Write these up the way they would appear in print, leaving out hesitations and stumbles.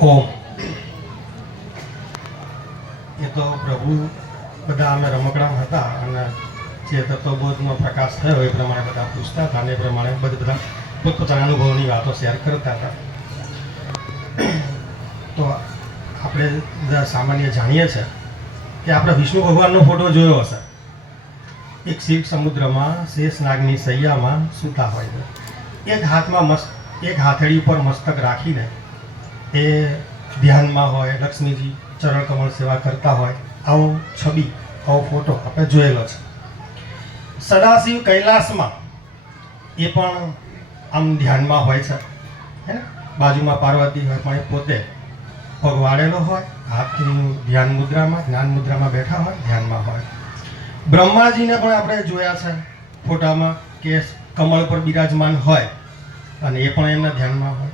ઓમ. એ તો પ્રભુ બધા અમે રમકડા હતા અને જે તત્વબોધનો પ્રકાશ થયો એ પ્રમાણે બધા પૂછતા હતા અને એ પ્રમાણે બધા પોતપોતાના અનુભવની વાતો શેર કરતા હતા. તો આપણે બધા સામાન્ય જાણીએ છીએ કે આપણે વિષ્ણુ ભગવાનનો ફોટો જોયો હશે. એક શિવ સમુદ્રમાં શેષ નાગની સૈયામાં સૂતા હોય છે. એક હાથેળી ઉપર મસ્તક રાખીને એ ધ્યાનમાં હોય, લક્ષ્મીજી ચરણ કમળ સેવા કરતા હોય, આવો છબી, આવો ફોટો આપણે જોયેલો છે. સદાશિવ કૈલાસમાં એ પણ આમ ધ્યાનમાં હોય છે, હે ને? બાજુમાં પાર્વતી હોય પણ એ પોતે પગ વાળેલો હોય, હાથની ધ્યાન મુદ્રામાં, જ્ઞાન મુદ્રામાં બેઠા હોય, ધ્યાનમાં હોય. બ્રહ્માજીને પણ આપણે જોયા છે ફોટામાં કે કમળ પર બિરાજમાન હોય અને એ પણ એમના ધ્યાનમાં હોય.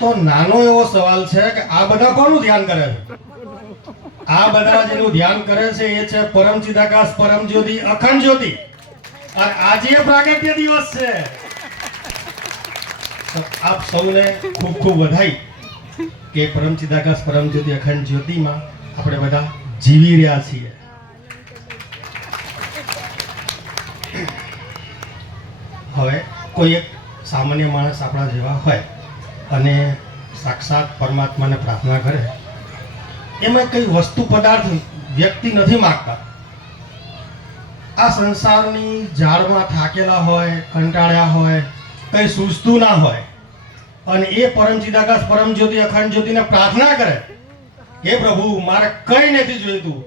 તો નાનો એવો સવાલ છે કે આ બધા કોનું ધ્યાન કરે છે? આ બધા જેનું ધ્યાન કરે છે એ છે પરમ ચિદાકાશ, પરમ જ્યોતિ, અખંડ જ્યોતિ. અને આજે પ્રાગટ્ય દિવસ છે. તો આપ સૌને ખૂબ ખૂબ વધાઈ કે પરમ ચિદાકાશ, પરમ જ્યોતિ, અખંડ જ્યોતિમાં આપણે બધા જીવી રહ્યા છીએ. હવે કોઈ એક સામાન્ય માણસ આપણા જેવા હોય અને સાક્ષાત પરમાત્માને પ્રાર્થના કરે, એમાં કઈ વસ્તુ પદાર્થ વ્યક્તિ નથી માગતા. આ સંસારની ઝાડમાં થાકેલા હોય, કંટાળ્યા હોય, કઈ સૂઝતું ના હોય અને એ પરમ ચિદાકાશ, પરમ જ્યોતિ, અખંડ જ્યોતિને પ્રાર્થના કરે, હે પ્રભુ મારે કઈ નથી જોઈતું,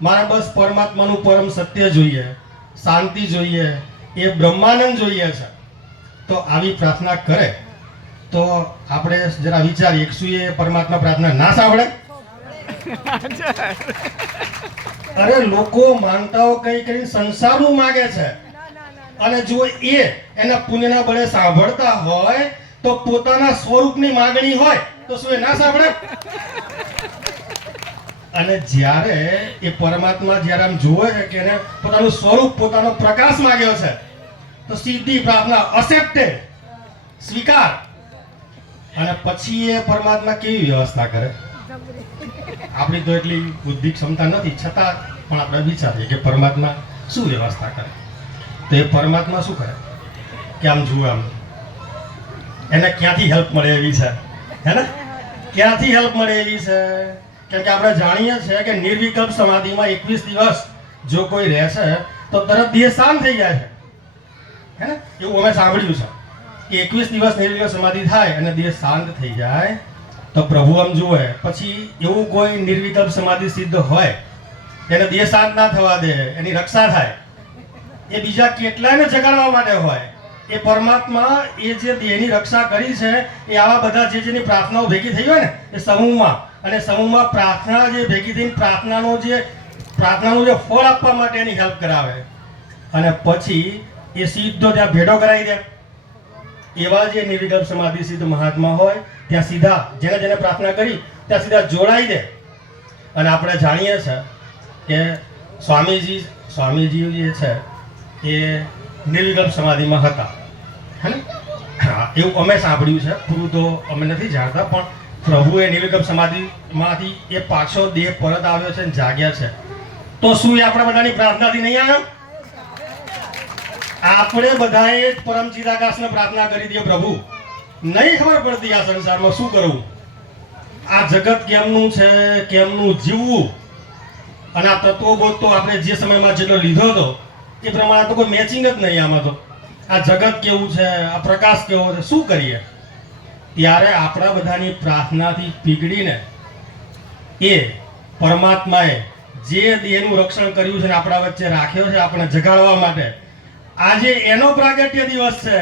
મારે બસ પરમાત્માનું પરમ સત્ય જોઈએ, શાંતિ જોઈએ, એ બ્રહ્માનંદ જોઈએ છે. તો આવી પ્રાર્થના કરે તો આપણે જરા વિચારીએ, શું એ પરમાત્મા પ્રાર્થના ના સાંભળે? અરે લોકો માનતાઓ કઈ કરીને સંસારનું માગે છે અને જો એ એના પુણ્યના બળે સાંભળતા હોય તો પોતાના સ્વરૂપની માંગણી હોય તો શું એ ના સાંભળે? અને જ્યારે એ પરમાત્મા જ્યારે આમ જોવે છે કે એને પોતાનું સ્વરૂપ, પોતાનો પ્રકાશ માંગ્યો છે તો સીધી પ્રાર્થના એક્સેપ્ટેડ, સ્વીકાર. અને પછી એ પરમાત્મા કેવી વ્યવસ્થા કરે? આપણી તો એટલી બુદ્ધિ ક્ષમતા નથી, છતાં પણ આપણે વિચારીએ કે પરમાત્મા શું વ્યવસ્થા કરે. તો એ પરમાત્મા શું કરે કે આમ જુએ, આમ એને ક્યાંથી હેલ્પ મળે એવી છે, હે ને? ક્યાંથી હેલ્પ મળે એવી છે? કેમ કે આપણે જાણીએ છીએ કે નિર્વિકલ્પ સમાધિમાં 21 દિવસ જો કોઈ રહે છે તો તરત દેહ શાંત થઈ જાય છે, હે ને? એવું અમે સાંભળ્યું છે કે 21 દિવસ નિર્વિકલ્પ સમાધિ થાય અને દેહ શાંત થઈ જાય તો પ્રભુ આમ જુએ. પછી એવું કોઈ નિર્વિકલ્પ સમાધિ સિદ્ધ હોય એને દેહ શાંત ના થવા દે, એની રક્ષા થાય. એ બીજા કેટલાયને જગાડવા માટે હોય. એ પરમાત્મા એ જે દેહની રક્ષા કરી છે એ આવા બધા જેની પ્રાર્થનાઓ ભેગી થઈ હોય ને એ સમૂહમાં, અને સમૂહમાં પ્રાર્થના જે ભેગી થઈને પ્રાર્થનાનું જે ફળ આપવા માટે એની હેલ્પ કરાવે અને પછી એ સીધો ત્યાં ભેટો કરાવી દે. એવા જે નિર્વિકલ્પ સમાધિ સિદ્ધ મહાત્મા હોય ત્યાં સીધા જેને પ્રાર્થના કરી ત્યાં સીધા જોડાઈ દે. અને આપણે જાણીએ છીએ કે સ્વામીજી જે છે એ નિર્વિકલ્પ સમાધિમાં હતા, હે ને? હા, એવું અમે સાંભળ્યું છે, પૂરું તો અમે નથી જાણતા, પણ પ્રભુએ નિર્વિકલ્પ સમાધિમાંથી એ પાછો દેહ પરત આવ્યો છે અને જાગ્યા છે. તો શું એ આપણા બધાની પ્રાર્થનાથી નહીં આવ્યો? આપણે બધાએ પરમ ચિદાકાશને પ્રાર્થના કરી દઈએ, પ્રભુ નહીં ખબર પડતી આ સંસારમાં શું કરવું, આ જગત કેમનું છે, કેમનું જીવવું. અને આ તત્વબોધ તો આપણે જે સમયમાં જેટલો લીધો હતો એ પ્રમાણે તો કોઈ મેચિંગ જ નહીં આમાં. તો આ જગત કેવું છે, આ પ્રકાશ કેવો છે, શું કરીએ? ત્યારે આપણા બધાની પ્રાર્થનાથી પીગળીને એ પરમાત્માએ જે દેહનું રક્ષણ કર્યું છે ને આપણા વચ્ચે રાખ્યો છે આપણે જગાડવા માટે, આજે એનો પ્રાગટ્ય દિવસ છે.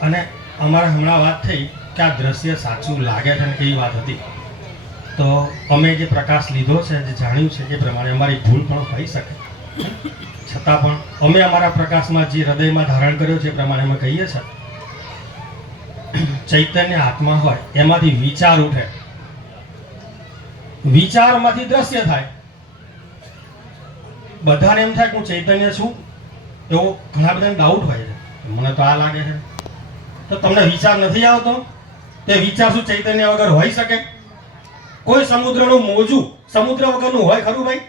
અને અમારે હમણાં વાત થઈ કે આ દ્રશ્ય સાચું લાગે છે ને કેવી વાત હતી. તો અમે જે પ્રકાશ લીધો છે, જે જાણ્યું છે એ પ્રમાણે અમારી ભૂલ પણ હોઈ શકે, છતાં પણ અમે અમારા પ્રકાશમાં જે હૃદયમાં ધારણ કર્યો છે એ પ્રમાણે અમે કહીએ છીએ. ચૈતન્ય આત્મા હોય એમાંથી વિચાર ઉઠે, વિચારમાંથી દ્રશ્ય થાય. બધાને એમ થાય કે હું ચૈતન્ય છું, એવો ઘણા બધાને ડાઉટ હોય છે. મને તો આ લાગે છે, તો તમને વિચાર નથી આવતો? તે વિચાર શું ચૈતન્ય વગર હોઈ શકે? કોઈ સમુદ્રનું મોજું સમુદ્ર વગરનું હોય ખરું ભાઈ?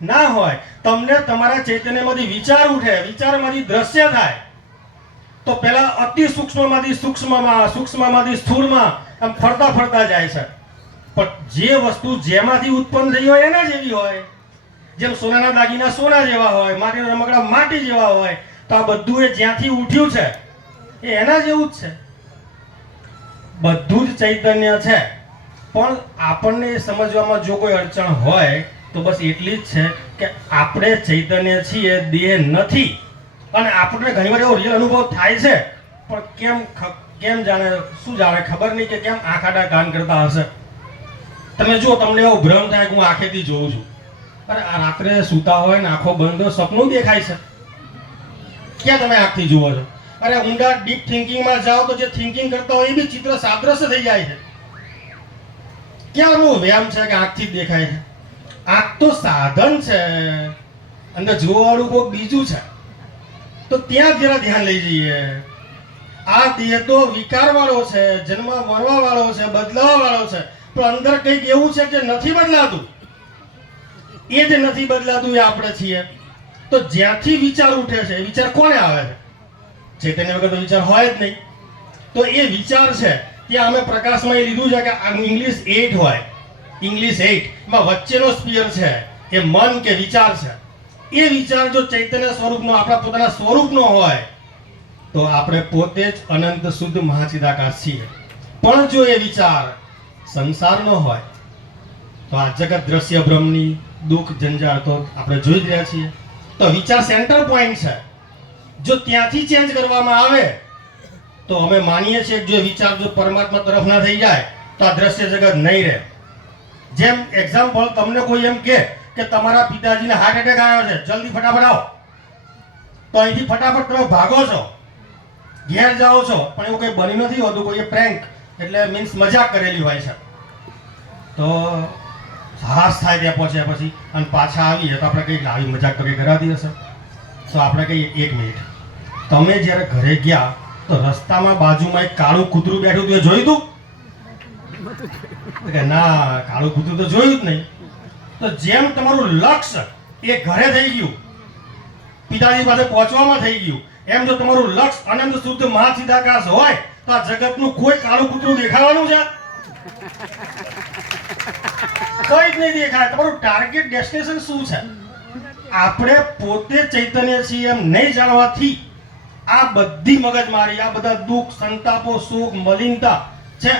ના હોય. તમને તમારા ચૈતન્યમાંથી વિચાર ઉઠે, વિચારમાંથી દ્રશ્ય થાય, તો પેલા અતિ સૂક્ષ્મમાંથી સૂક્ષ્મમાં, સૂક્ષ્મમાંથી સ્થૂળમાં આમ ફરતા ફરતા જાય છે. પણ જે વસ્તુ જેમાંથી ઉત્પન્ન થઈ હોય એના જેવી હોય. જેમ સોનાના દાગીના સોના જેવા હોય, માટીના રમકડા માટી જેવા હોય, તો આ બધું એ જ્યાંથી ઉઠ્યું છે એ એના જેવું જ છે. બધું જ ચૈતન્ય છે. પણ આપણને એ સમજવામાં જો કોઈ અડચણ હોય તો બસ એટલી જ છે કે આપણે ચૈતન્ય છીએ, દેહ નથી. અને આપણને ઘણીવાર એવો રિયલ અનુભવ થાય છે, પણ કેમ જાણે શું જાણે ખબર નહીં કે કેમ આંખાડા કાન કરતા હશે. તમે જો તમને એવો ભ્રમ થાય કે હું આંખેથી જોઉં છું. અરે આ રાત્રે સૂતા હોય ને આંખો બંધ હોય, સપનું દેખાય છે. ક્યાં તમે આંખથી જુઓ છો? અરે ઊંડા ડીપ થિંકિંગમાં જાઓ તો જે થિંકિંગ કરતા હોય એ બી ચિત્ર સાદ્રશ્ય થઈ જાય છે. ક્યાંનો વ્યાયામ છે કે આંખથી જ દેખાય છે? આંખ તો સાધન છે, અંદર જોવાવાળું કોઈ બીજું છે. તો ત્યાં જરા ધ્યાન લઈ જઈએ. આ દેહ તો વિકાર વાળો છે, જન્મ મરવા વાળો છે, બદલાવા વાળો છે, પણ અંદર કંઈક એવું છે કે નથી બદલાતું. એ જ નથી બદલાતું એ આપણે છીએ. તો જ્યાંથી વિચાર ઉઠે છે, વિચાર કોને આવે છે? ચૈતન્ય વગર તો વિચાર હોય જ નહીં. તો એ વિચાર છે ત્યાં અમે પ્રકાશમાં એ લીધું છે કે આ ઇંગ્લિશ 8 હોય, ઇંગ્લિશ 8 માં વચ્ચેનો સ્પીયર છે એ મન કે વિચાર છે. એ વિચાર જો ચૈતન્ય સ્વરૂપનો, આપણા પોતાના સ્વરૂપનો હોય તો આપણે પોતે જ અનંત શુદ્ધ મહાચિદાકાશ છીએ. પણ જો એ વિચાર સંસારનો હોય તો આ જગત દ્રશ્ય ભ્રમની દુઃખ જંજાળ તો આપણે જોઈ જ રહ્યા છીએ. તો વિચાર સેન્ટર પોઈન્ટ છે. જો ત્યાંથી ચેન્જ કરવામાં આવે તો અમે માનીએ છીએ કે જો વિચાર જો પરમાત્મા તરફ ના થઈ જાય તો આ દ્રશ્ય જગત નહીં રહે. જેમ એક્ઝામ્પલ તમને કોઈ એમ કે તમારા પિતાજીને હાર્ટ એટેક આવ્યો છે, જલ્દી ફટાફટ આવો, તો અહીંથી ફટાફટ તમે ભાગો છો, ઘેર જાઓ છો, પણ એવું કંઈ બની નથી હોતું. કોઈ પ્રેન્ક એટલે મીન્સ મજાક કરેલી હોય છે. તો હાસ થાય ત્યાં પહોંચ્યા પછી અને પાછા આવીએ તો આપણે કંઈક આવી મજાક તો કંઈ કરાતી હશે. તો આપણે કહીએ 1 મિનિટ, તમે જ્યારે ઘરે ગયા તો રસ્તામાં બાજુમાં એક કાળું કૂતરું બેઠું હતું, જોયું તું? કે ના, કાળું કૂતરું તો જોયું જ નહીં. તો જેમ તમારું લક્ષ્ય એ ઘરે થઈ ગયું, પિતાજી પાસે પહોંચવામાં થઈ ગયું, એમ જો તમારું લક્ષ્ય અનંત શુદ્ધ મહાચિદાકાશ હોય તો આ જગતનું કોઈ કાળું કૂતરું દેખાવાનું છે? કઈ જ નહીં દેખાય. તમારું ટાર્ગેટ ડેસ્ટિનેશન શું છે? આપણે પોતે ચૈતન્ય છીએ એમ નહીં જાણવાથી આ બધી મગજમારી, આ બધા દુઃખ, સંતાપો, શોક, મલિનતા છે.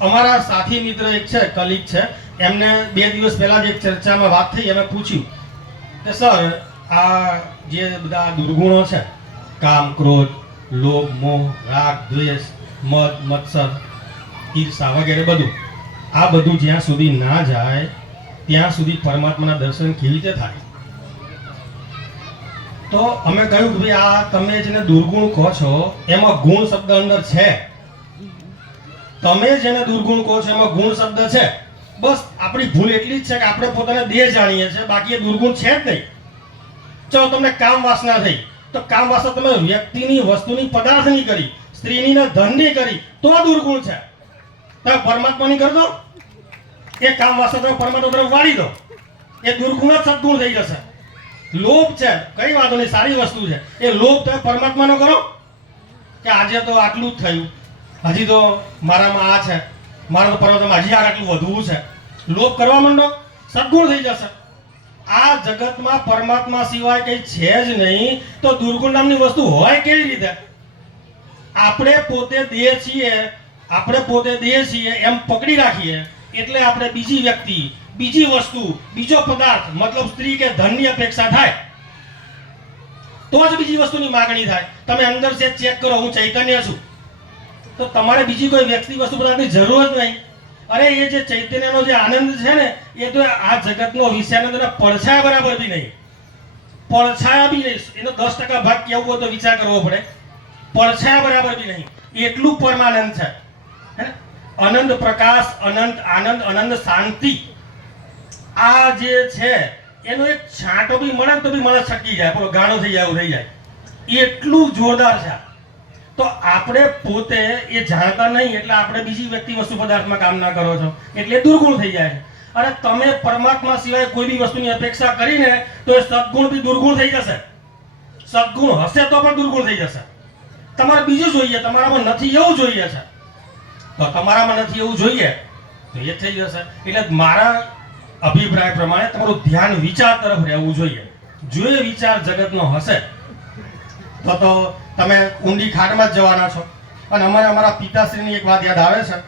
અમારા સાથી મિત્ર એક છે, કલીગ છે, એમને 2 દિવસ પહેલા જ એક ચર્ચામાં વાત થઈ. અમે પૂછ્યું કે સર, આ જે બધા દુર્ગુણો છે, કામ, ક્રોધ, લોભ, મોહ, રાગ, દ્વેષ, મદ, મત્સર, ઈર્ષા વગેરે બધું, આ બધું જ્યાં સુધી ના જાય ત્યાં સુધી પરમાત્માના દર્શન કેવી રીતે થાય? તો અમે કહ્યું કે ભાઈ આ તમે જેને દુર્ગુણ કહો છો એમાં ગુણ શબ્દ અંદર છે. તમે જેને દુર્ગુણ કહો છો એમાં ગુણ શબ્દ છે. બસ આપણી ભૂલ એટલી જ છે કે આપણે પોતાને દેહ જાણીએ છીએ, બાકી એ દુર્ગુણ છે જ નહીં. ચાલો તમને કામ વાસના થઈ, તો કામ વાસના તમે વ્યક્તિની, વસ્તુની, પદાર્થની કરી, સ્ત્રીની ને ધનની કરી, તો આ દુર્ગુણ છે. તમે પરમાત્માની કરી દો, એ કામ વાસના તમે પરમાત્મા તરફ વાળી દો, એ દુર્ગુણ જ સદગુણ થઈ જશે. લોભ છે, કઈ વાંધો નહીં, સારી વસ્તુ છે. એ લોભ તમે પરમાત્માનો કરો કે આજે તો આટલું જ થયું, હજી તો મારામાં આ છે, મારા તો પરમાત્મામાં હજી આટલું વધવું છે, લોભ કરવા માંડો, સદગુણ થઈ જશે. આ જગતમાં પરમાત્મા સિવાય કંઈ છે જ નહીં, તો દુર્ગુણ નામની વસ્તુ હોય કેવી રીતે? આપણે પોતે દેહ છીએ, આપણે પોતે દેહ છીએ એમ પકડી રાખીએ એટલે આપણે બીજી વ્યક્તિ, બીજી વસ્તુ, બીજો પદાર્થ, મતલબ સ્ત્રી કે ધનની અપેક્ષા થાય તો જ બીજી વસ્તુની માગણી થાય. તમે અંદર છે ચેક કરો, હું ચૈતન્ય છું, તો તમારે બીજી કોઈ વ્યક્તિ, વસ્તુ, પદાર્થની જરૂર જ નહીં. અરે એ જે ચૈતન્યનો જે આનંદ છે ને, એ તો આ જગતનો વિષયાનંદના પડછાયા બરાબર બી નહીં, પડછાયા બી નહીં. એનો 10% ભાગ કેવું હોય તો વિચાર કરવો પડે. પડછાયા બરાબર બી નહીં, એટલું પરમાનંદ છે. અનંત પ્રકાશ, અનંત આનંદ, અનંત શાંતિ. આ જે છે એનો એક છાંટો બી મળે તો બી મને છટકી જાય, પેલો ગાળો થઈ જાય, એવું થઈ જાય, એટલું જોરદાર છે. તો આપણે પોતે એ જાણતા નહીં એટલે આપણે બીજી વ્યક્તિ વસ્તુ પદાર્થમાં કામ ના કરો છો એટલે દુર્ગુણ થઈ જાય છે. અને તમે પરમાત્મા સિવાય કોઈ બી વસ્તુની અપેક્ષા કરીને તો એ સદગુણ બી દુર્ગુણ થઈ જશે. સદગુણ હશે તો પણ દુર્ગુણ થઈ જશે. તમારે બીજું જોઈએ, તમારામાં નથી એવું જોઈએ છે તો તમારામાં નથી એવું જોઈએ તો એ થઈ જશે. એટલે મારા અભિપ્રાય પ્રમાણે તમારું ધ્યાન વિચાર તરફ રહેવું જોઈએ. જો એ વિચાર જગતનો હશે તો તમે ઊંડી ખાડમાં જ જવાના છો. અને અમારા પિતાશ્રીની એક વાત યાદ આવે છે.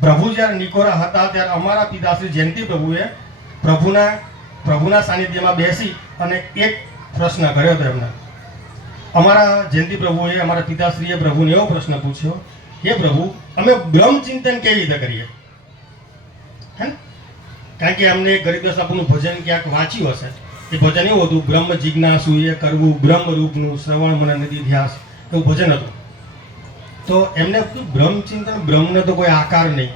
પ્રભુ જ્યારે નિકોરા હતા ત્યારે અમારા પિતાશ્રી જયંતિ પ્રભુએ પ્રભુના સાનિધ્યમાં બેસી અને એક પ્રશ્ન કર્યો હતો એમને. અમારા જયંતિ પ્રભુએ, અમારા પિતાશ્રીએ પ્રભુને એવો પ્રશ્ન પૂછ્યો, હે પ્રભુ, અમે બ્રહ્મચિંતન કેવી રીતે કરીએ? હે, કારણ કે અમને ગરીબદાસ બાપુનું ભજન ક્યાંક વાંચ્યું હશે. એ ભજન એવું હતું, બ્રહ્મ જિજ્ઞાસુ એ કરવું બ્રહ્મ રૂપનું શ્રવણ મન નિધિધ્યાસ, એવું ભજન હતું. તો એમને બ્રહ્મચિંતન, બ્રહ્મને તો કોઈ આકાર નહીં,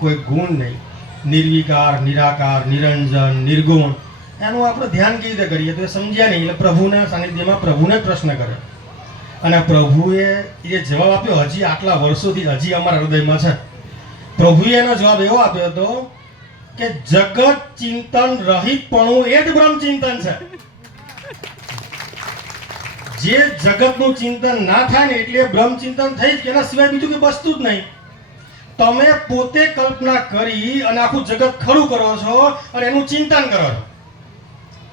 કોઈ ગુણ નહીં, નિર્વિકાર, નિરાકાર, નિરંજન, નિર્ગુણ, એનું આપણે ધ્યાન કેવી રીતે કરીએ તો એ સમજ્યા નહીં. એટલે પ્રભુના સાનિધ્યમાં પ્રભુને પ્રશ્ન કર્યો અને પ્રભુએ એ જવાબ આપ્યો. હજી આટલા વર્ષોથી હજી અમારા હૃદયમાં છે. પ્રભુએ એનો જવાબ એવો આપ્યો હતો કે જગત ચિંતન રહિતપણું એ જ બ્રહ્મચિંતન છે. જે જગતનું ચિંતન ના થાય ને એટલે બ્રહ્મચિંતન થઈ જ, એના સિવાય બીજું કંઈ બસતું જ નહીં. તમે પોતે કલ્પના કરી અને આખું જગત ખડું કરો છો અને એનું ચિંતન કરો છો.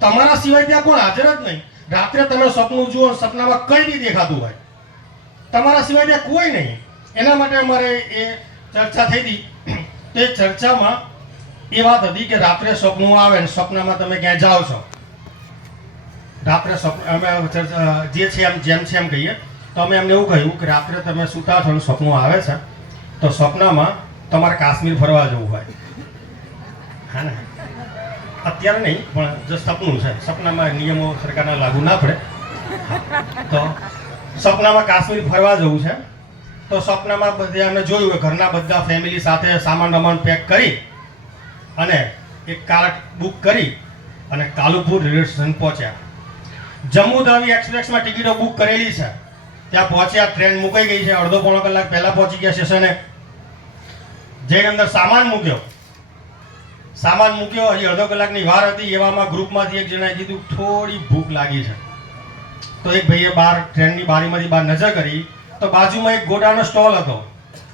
તમારા સિવાય ત્યાં કોઈ હાજર જ નહીં. રાત્રે તમે સપનું જુઓ, સપનામાં કંઈ બી દેખાતું હોય, તમારા સિવાય ત્યાં કોઈ નહીં. એના માટે અમારે એ ચર્ચા થઈ હતી. તો એ ચર્ચામાં એ વાત હતી કે રાત્રે સપનું આવે ને સપનામાં તમે ક્યાં જાઓ છો. રાત્રે અમે જે છે એમ જેમ છે એમ કહીએ તો અમે એમને એવું કહ્યું કે રાત્રે તમે સૂતા છો ને સપનું આવે છે તો સપનામાં તમારે કાશ્મીર ફરવા જવું હોય. હા ને, અત્યારે નહીં પણ જો સપનું છે, સપનામાં નિયમો સરકારના લાગુ ના પડે, તો સપનામાં કાશ્મીર ફરવા જવું છે તો સપનામાં બધે અમે જોયું કે ઘરના બધા ફેમિલી સાથે સામાન વામાન પેક કરી અને એક કાર બુક કરી અને કાલુપુર રેલવે સ્ટેશન પહોંચ્યા. જમ્મુ તાવી એક્સપ્રેસમાં ટિકિટો બુક કરેલી છે. ત્યાં પહોંચ્યા, ટ્રેન મુકાઈ ગઈ છે, અડધો પોણો કલાક પહેલા પહોંચી ગયા સ્ટેશને. જઈને અંદર સામાન મૂક્યો, હજી અડધો કલાકની વાર હતી. એવામાં ગ્રુપમાંથી એક જણાએ કીધું થોડી ભૂખ લાગી છે. તો એક ભાઈએ બહાર ટ્રેનની બારીમાંથી બહાર નજર કરી તો બાજુમાં એક ગોટાનો સ્ટોલ હતો,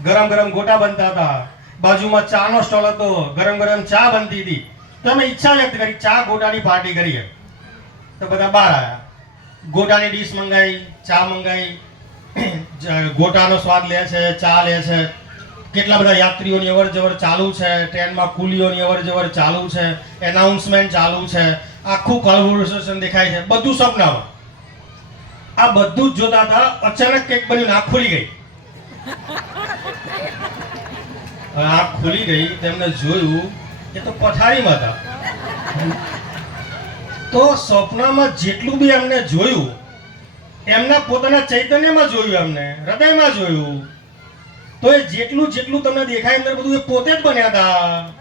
ગરમ ગરમ ગોટા બનતા હતા. બાજુમાં ચાનો સ્ટોલ હતો, ગરમ ગરમ ચા બનતી હતી. તો અમે ઈચ્છા વ્યક્ત કરી ચા ગોટાની પાર્ટી કરીએ. તો બધા બહાર આવ્યા, ગોટાની ડીશ મંગાવી, ચા મંગાવી, ગોટાનો સ્વાદ લે છે, ચા લે છે. કેટલા બધા યાત્રીઓની અવર જવર ચાલુ છે, ટ્રેનમાં કુલીઓની અવર જવર ચાલુ છે, એનાઉન્સમેન્ટ ચાલુ છે, આખું કન્વર્સેશન દેખાય છે, બધું સપનામાં. આ બધું જ જોતા હતા. અચાનક કંઈક બન્યું, આંખ ખુલી ગઈ. આંખ ખુલી ગઈ, તેમને જોયું એ તો પથારીમાં હતા. તો સપનામાં જેટલું બી એમને જોયું, એમના પોતાના ચૈતન્યમાં જોયું, એમને હૃદયમાં જોયું. તો એ જેટલું તમને દેખાય અંદર બધું એ પોતે જ બન્યા હતા.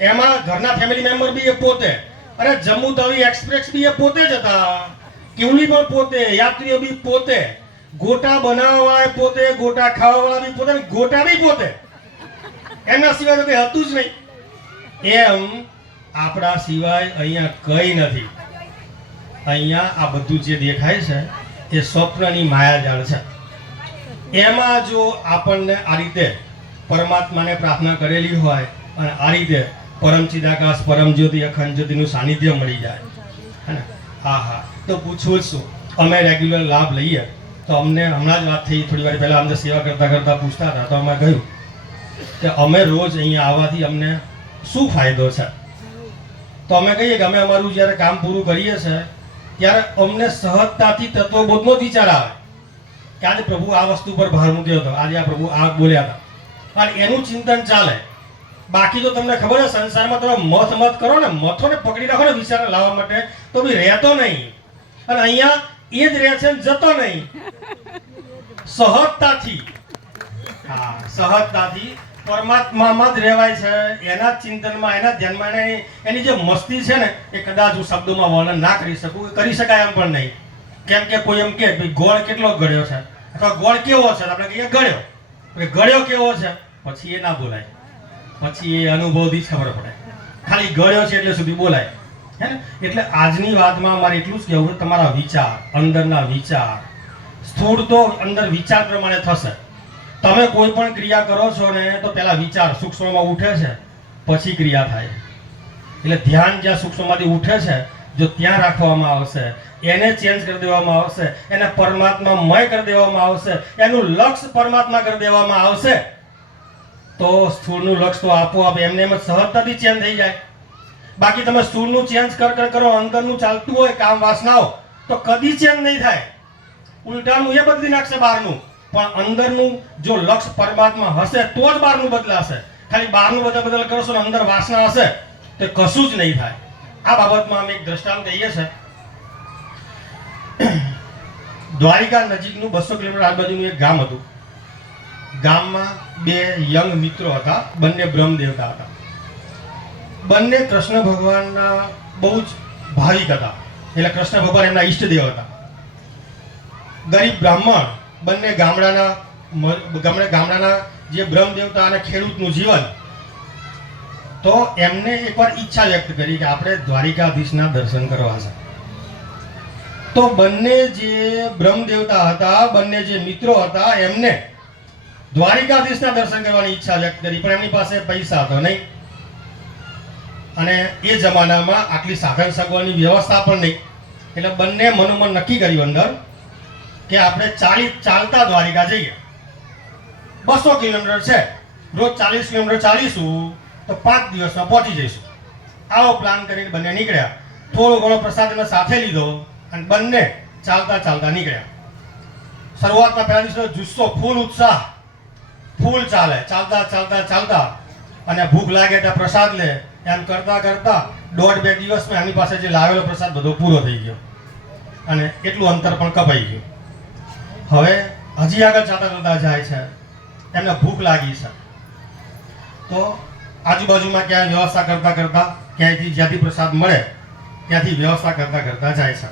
એમાં ઘરના ફેમિલી મેમ્બર બી એ પોતે, અને જમ્મુ તાવી એક્સપ્રેસ બી એ પોતે જ હતા, કિવલી પણ પોતે, યાત્રીઓ બી પોતે, ગોટા બનાવવા પોતે, ગોટા ખાવાવાળા બી પોતે, ગોટા બી પોતે. એમના સિવાય તો કંઈ હતું જ નહીં. એમ આપણા સિવાય અહીંયા કંઈ નથી. અહીંયા આ બધું જે દેખાય છે એ સ્વપ્નની માયાજાળ છે. એમાં જો આપણને આ રીતે પરમાત્માને પ્રાર્થના કરેલી હોય અને આ રીતે પરમ ચિદાકાશ, પરમ જ્યોતિ, અખંડ જ્યોતિનું સાનિધ્ય મળી જાય, હે ને, હા, તો પૂછવું જ શું. અમે રેગ્યુલર લાભ લઈએ તો અમને હમણાં જ વાત થઈ, થોડી વાર પહેલાં અમને સેવા કરતાં પૂછતા હતા તો અમે કહ્યું કે અમે રોજ અહીંયા આવવાથી અમને શું ફાયદો છે. તો અમે કહીએ કે અમે અમારું જ્યારે કામ પૂરું કરીએ છીએ ત્યારે અમને સહજતાથી તત્વબોધનો વિચાર આવે કે આજે પ્રભુ આ વસ્તુ પર ભાર મૂક્યો હતો, આજે આ પ્રભુ આ બોલ્યા હતા, અને એનું ચિંતન ચાલે. બાકી તો તમને ખબર છે સંસારમાં તમે મત કરો ને, મથોને પકડી રાખો ને વિચાર લાવવા માટે તો બી રહેતો નહીં. અને અહીંયા એ જ રહે છે, જતો નહીં. સહજતાથી, હા, સહજતાથી પરમાત્મામાં જ રહેવાય છે. એના ચિંતનમાં, એના ધ્યાનમાં, એની જે મસ્તી છે ને એ કદાચ હું શબ્દોમાં વર્ણન ના કરી શકું, કરી શકાય એમ પણ નહીં. કેમ કે કોઈ એમ કે ગોળ કેટલો ગળ્યો છે, અથવા ગોળ કેવો છે આપણે કહીએ ગળ્યો, ગળ્યો કેવો છે પછી એ ના બોલાય, પછી એ અનુભવથી જ ખબર પડે. ખાલી ગળ્યો છે એટલે સુધી બોલાય, હે ને? એટલે આજની વાતમાં મારે એટલું જ કહેવું કે તમારા વિચાર, અંદરના વિચાર, સ્થૂળ તો અંદર વિચાર પ્રમાણે થશે. તમે કોઈ પણ ક્રિયા કરો છો ને તો પહેલા વિચાર સૂક્ષ્મમાં ઉઠે છે, પછી ક્રિયા થાય. એટલે ધ્યાન જ્યાં સૂક્ષ્મમાંથી ઉઠે છે, જો ત્યાં રાખવામાં આવશે, એને ચેન્જ કરી દેવામાં આવશે, એને પરમાત્મામય કરી દેવામાં આવશે, એનું લક્ષ્ય પરમાત્મા કરી દેવામાં આવશે, તો સ્થૂળનું લક્ષ્ય તો આપોઆપ એમને એમ જ સહજતાથી ચેન્જ થઈ જાય. બાકી તમે સ્થૂળનું ચેન્જ કરો, અંદરનું ચાલતું હોય કામ વાસનાઓ, તો કદી ચેન્જ નહીં થાય. ઉલટાનું એ બદલી નાખશે બહારનું, પણ અંદરનું જો લક્ષ્ય પરમાત્મા હશે તો જ બહારનું બદલાશે. ખાલી બહારનું બદલ કરશો ને અંદર વાસના હશે તો કશું જ નહીં થાય. આ બાબતમાં અમે એક દ્રષ્ટાંત કહીએ છીએ. દ્વારિકા નજીકનું 200 કિલોમીટર આજુબાજુનું એક ગામ હતું. ગામમાં બે યંગ મિત્રો હતા, બંને બ્રહ્મદેવતા હતા. બંને કૃષ્ણ ભગવાનના બહુ જ ભાવિક હતા, એટલે કૃષ્ણ ભગવાન એમના ઈષ્ટદેવ હતા. ગરીબ બ્રાહ્મણ, બંને ગામડાના જે બ્રહ્મદેવતા અને ખેડૂતનું જીવન. તો એમને એકવાર ઈચ્છા વ્યક્ત કરી કે આપણે દ્વારિકાધીશના દર્શન કરવા છે. તો બંને જે બ્રહ્મદેવતા હતા, બંને જે મિત્રો હતા, એમને દ્વારિકાધીશના દર્શન કરવાની ઈચ્છા વ્યક્ત કરી, પણ એમની પાસે પૈસા હતો નહીં, અને એ જમાનામાં આટલી સાધન સગવડની વ્યવસ્થા પણ નહીં. એટલે બંને મનોમન નક્કી કર્યું અંદર કે આપણે ચાલતા દ્વારિકા જઈએ. 200 કિલોમીટર છે, રોજ 40 કિલોમીટર ચાલીશું તો 5 દિવસમાં પહોંચી જઈશું. આવો પ્લાન કરીને બંને નીકળ્યા. થોડો ઘણો પ્રસાદ એમને સાથે લીધો અને બંને ચાલતા નીકળ્યા. શરૂઆતના પહેલા દિવસે જુસ્સો, ફૂલ ઉત્સાહ, ફૂલ ચાલે, ચાલતા અને ભૂખ લાગે ત્યાં પ્રસાદ લે. એમ કરતા 1.5-2 દિવસમાં એમની પાસે જે લાવેલો પ્રસાદ બધો પૂરો થઈ ગયો અને એટલું અંતર પણ કપાઈ ગયું. હવે હજી આગળ ચાલતા જાય છે, એમને ભૂખ લાગી છે, તો આજુબાજુમાં ક્યાંય વ્યવસ્થા કરતા જ્યાંથી પ્રસાદ મળે ત્યાંથી વ્યવસ્થા કરતા જાય છે.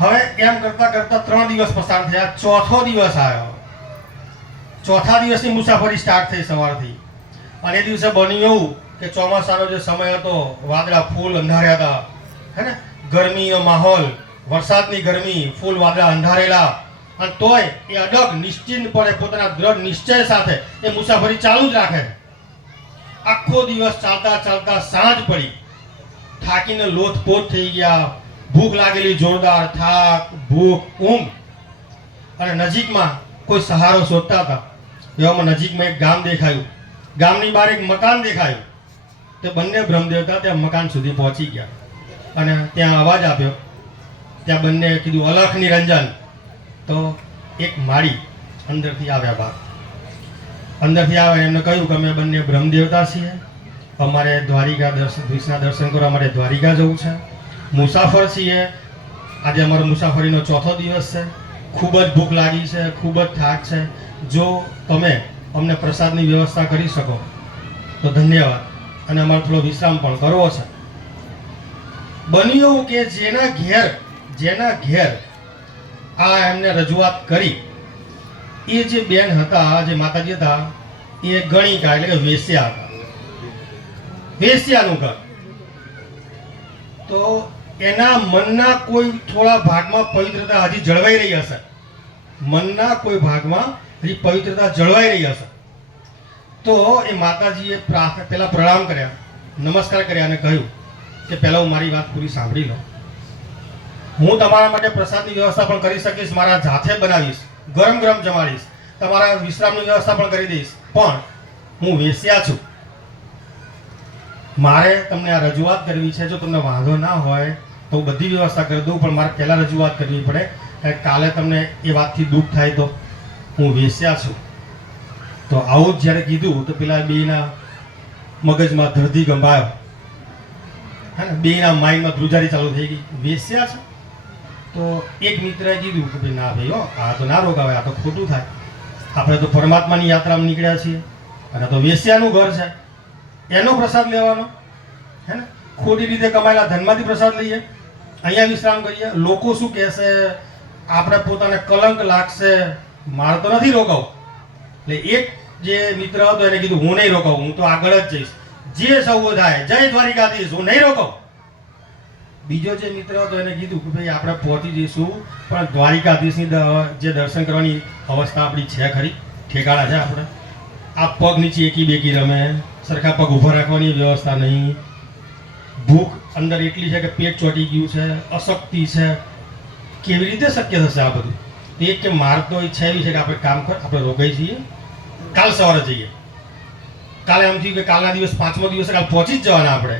હવે એમ કરતા 3 દિવસ પસાર થયા. ચોથો દિવસ આવ્યો. ચોથા દિવસની મુસાફરી સ્ટાર્ટ થઈ સવારથી, અને એ દિવસે બન્યું એવું કે ચોમાસાનો જે સમય હતો, વાદળા ફૂલ અંધાર્યા હતા, હે ને? ગરમીનો માહોલ, વરસાદની ગરમી, ફૂલ વાદળા અંધારેલા, અને તોય એ અડગ નિશ્ચિંતપણે પોતાના દ્રઢ નિશ્ચય સાથે એ મુસાફરી ચાલુ જ રાખે. આખો દિવસ ચાલતા સાંજ પડી, થાકીને લોથપોથ થઈ ગયા, ભૂખ લાગેલી જોરદાર, થાક, ભૂખ, ઊંઘ, અને નજીકમાં કોઈ સહારો શોધતા હતા. એવામાં નજીકમાં એક ગામ દેખાયું, ગામની બહાર એક મકાન દેખાયું. તે બંને બ્રહ્મદેવતા ત્યાં મકાન સુધી પહોંચી ગયા અને ત્યાં અવાજ આપ્યો. ત્યાં બંને કીધું અલખ નિરંજન. તો એક માળી અંદરથી આવ્યા બહાર. અંદરથી આવે એમને કહ્યું કે અમે બંને બ્રહ્મદેવતા છીએ, અમારે દ્વારિકાધીશના દર્શન કરવા અમારે દ્વારિકા જવું છે, મુસાફર છીએ, આજે અમારો મુસાફરીનો ચોથો દિવસ છે, ખૂબ જ ભૂખ લાગી છે, ખૂબ જ થાક છે, જો તમે અમને પ્રસાદની વ્યવસ્થા કરી શકો તો ધન્યવાદ, અને અમારે થોડો વિશ્રામ પણ કરવો છે. બન્યું કે જેના ઘેર આ એમને રજૂઆત કરી, એ જે બેન હતા, જે માતાજી હતા, એ ગણિકા એટલે કે વેશ્યા હતા, વેશ્યાનું ઘર. તો એના મનના કોઈ થોડા ભાગમાં પવિત્રતા હજી જળવાઈ રહી હશે, મનના કોઈ ભાગમાં હજી પવિત્રતા જળવાઈ રહી હશે. તો એ માતાજીએ પહેલા પ્રણામ કર્યા, નમસ્કાર કર્યા અને કહ્યું કે પહેલા હું મારી વાત પૂરી સાંભળી લો. હું તમારા માટે પ્રસાદની વ્યવસ્થા પણ કરી શકીશ, મારા જાતે બનાવીશ, ગરમ જમાડીશ, તમારા વિશ્રામની વ્યવસ્થા પણ કરી દઈશ, પણ હું વેશ્યા છું. મારે તમને આ રજૂઆત કરવી છે. જો તમને વાંધો ના હોય તો હું બધી વ્યવસ્થા કરી દઉં, પણ મારે પહેલાં રજૂઆત કરવી પડે કે કાલે તમને એ વાતથી દુઃખ થાય તો હું વેશ્યા છું. તો આવું જ જ્યારે કીધું તો પેલા બેના મગજમાં ધરતી ગંભાયો, હે ને? બેના માઇન્ડમાં ધ્રુજારી ચાલુ થઈ ગઈ, વેશ્યા છે. તો એક મિત્રએ કીધું કે ભાઈ ના ભાઈ, આ તો ના રોકાવે, આ તો ખોટું થાય. આપણે તો પરમાત્માની યાત્રામાં નીકળ્યા છીએ અને તો વેશ્યાનું ઘર છે, એનો પ્રસાદ લેવાનો, હે ને? ખોટી રીતે કમાયેલા ધનમાંથી પ્રસાદ લઈએ, અહીંયા વિશ્રામ કરીએ, લોકો શું કહેશે, આપણે પોતાને કલંક લાગશે, મારે તો નથી રોકાવું. એટલે એક જે મિત્ર હતો એને કીધું હું નહીં રોકાવું, હું તો આગળ જ જઈશ, જે સૌ થાય, જય દ્વારિકાધીશ, હું નહીં રોકાવું. બીજો જે મિત્ર હતો એને કીધું કે ભાઈ આપણે પહોંચી જઈશું, પણ દ્વારિકાધીશની જે દર્શન કરવાની અવસ્થા આપણી છે ખરી, ઠેકાણા છે આપણે? આ પગ નીચે એકી બેકી રમે, સરખા પગ ઊભા રાખવાની વ્યવસ્થા નહીં, ભૂખ અંદર એટલી છે કે પેટ ચોંટી ગયું છે, અશક્તિ છે, કેવી રીતે શક્ય થશે આ બધું? એક કે માર્ગ તો ઈચ્છા એવી છે કે આપણે કામ કર, આપણે રોકાઈ જઈએ, કાલ સવારે જઈએ. કાલે એમ થયું કે કાલના દિવસ 5મો દિવસે કાલ પહોંચી જ જવાના આપણે.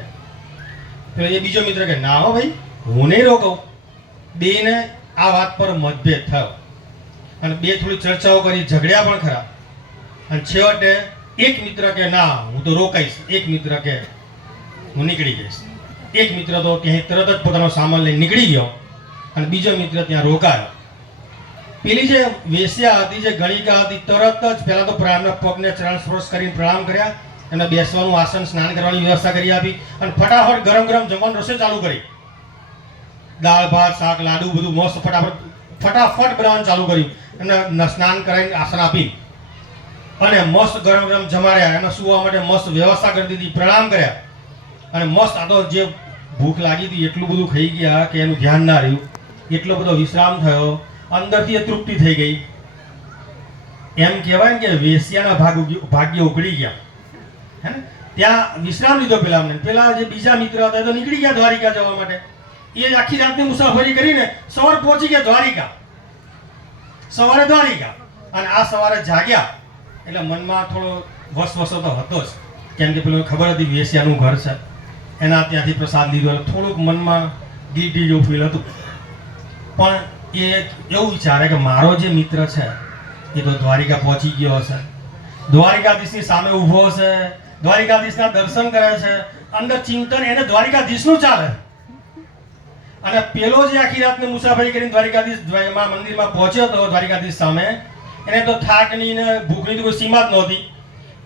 તો એ બીજો મિત્ર કે ના હો ભાઈ, હું નહીં રોકાઉં. બેને આ વાત પર મતભેદ થયો અને બે થોડી ચર્ચાઓ કરી, ઝઘડ્યા પણ ખરા. અને છેવટે એક મિત્ર કે ના હું તો રોકાઈશ, એક મિત્ર કે હું નીકળી જઈશ. એક મિત્ર તો ક્યાંય તરત જ પોતાનો સામાન લઈને નીકળી ગયો અને બીજો મિત્ર ત્યાં રોકાયો. પેલી જે વેશ્યા હતી, જે ગણિકા હતી, તરત જ પહેલા તો એમના પગને ચરણ સ્પર્શ કરીને પ્રણામ કર્યા, એમને બેસવાનું આસન, સ્નાન કરવાની વ્યવસ્થા કરી આપી અને ફટાફટ ગરમ ગરમ જમવાનું રસોઈ ચાલુ કરી. દાળ ભાત શાક લાડુ બધું મસ્ત ફટાફટ બનાવવાનું ચાલુ કર્યું. એમને સ્નાન કરાવીને આસન આપી અને મસ્ત ગરમ ગરમ જમાડ્યા. એમને સુવા માટે મસ્ત વ્યવસ્થા કરી દીધી, પ્રણામ કર્યા અને મસ્ત આ તો જે ભૂખ લાગી હતી એટલું બધું ખાઈ ગયા કે એનું ધ્યાન ના રહ્યું, એટલો બધો વિશ્રામ થયો, અંદરથી એ તૃપ્તિ થઈ ગઈ. એમ કહેવાય ને કે વેશ્યાના ભાગ્ય ઉઘડી ગયા, હે ને? ત્યાં વિશ્રામ લીધો પેલા અમને. પેલા જે બીજા મિત્ર હતા તો નીકળી ગયા દ્વારિકા જવા માટે. એ આખી રાતની મુસાફરી કરીને સવારે પહોંચી ગયા દ્વારિકા. સવારે દ્વારિકા અને આ સવારે જાગ્યા એટલે મનમાં થોડો વસવસો તો હતો જ, કેમ કે પેલો ખબર હતી વેશ્યાનું ઘર છે, એના ત્યાંથી પ્રસાદ લીધો એટલે થોડુંક મનમાં ગીટી જેવું ફીલ હતું. પણ એ એવું વિચારે કે મારો જે મિત્ર છે એ તો દ્વારિકા પહોંચી ગયો હશે, દ્વારિકાધીશની સામે ઊભો હશે, દ્વારિકાધીશના દર્શન કરે છે, અંદર ચિંતન એને દ્વારિકાધીશનું ચાલે. અને પેલો જે આખી રાતની મુસાફરી કરીને દ્વારિકાધીશ મંદિરમાં પહોંચ્યો હતો દ્વારિકાધીશ સામે, એને તો થાકની ને ભૂખની તો કોઈ સીમા જ નહોતી.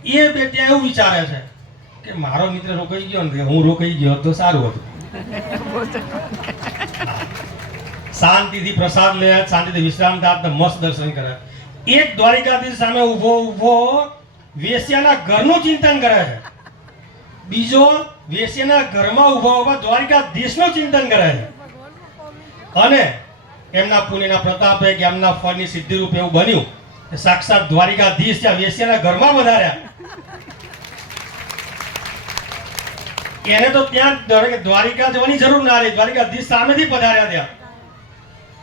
એ બે ત્યાં એવું વિચારે છે કે મારો મિત્ર રોકાઈ ગયો ને હું રોકાઈ ગયો તો સારું હતું. શાંતિથી પ્રસાદ લે, શાંતિથી વિશ્રામ થાય, મસ્ત દર્શન કરે. એક દ્વારિકાધીશ સામે ઊભો વેશ્યાના ઘરનું ચિંતન કરે છે, બીજો વેશ્યાના ઘરમાં ઊભા દ્વારિકાધીશનું ચિંતન કરે છે. અને એમના પુણ્યના પ્રતાપે કે એમના ફળની સિદ્ધિ રૂપે એવું બન્યું કે સાક્ષાત દ્વારિકાધીશ ત્યાં વેશ્યાના ઘરમાં વધાર્યા. એને તો ત્યાં દ્વારિકા જવાની જરૂર ના રહી, દ્વારિકાધીશ સામેથી પધાર્યા ત્યાં.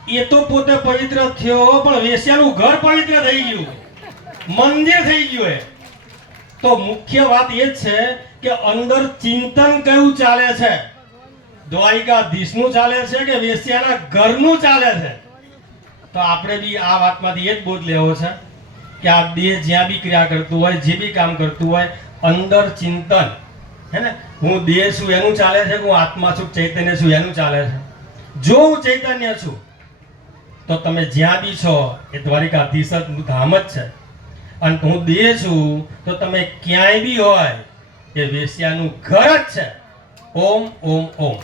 એ તો પોતે પવિત્ર થયો પણ વેશ્યાનું ઘર પવિત્ર થઈ ગયું, મંદિર થઈ ગયું. તો મુખ્ય વાત એ જ છે કે અંદર ચિંતન કયું ચાલે છે, દ્વારિકાધીશનું ચાલે છે કે વેશ્યાના ઘરનું ચાલે છે? તો આપણે બી આ વાતમાંથી એ જ બોધ લેવો છે કે આ દેહ જ્યાં બી ક્રિયા કરતું હોય, જે બી કામ કરતું હોય, અંદર ચિંતન, હે ને? હું દેહ છું એનું ચાલે છે કે હું આત્મા છું, ચૈતન્ય છું એનું ચાલે છે? જો હું ચૈતન્ય છું તો તમે જ્યાં બી છો એ દ્વારિકાધીશ જ ધામ જ છે. અને હું દેહ છું તો તમે ક્યાંય બી હોય એ વેશ્યાનું ઘર જ છે. ઓમ ઓમ ઓમ.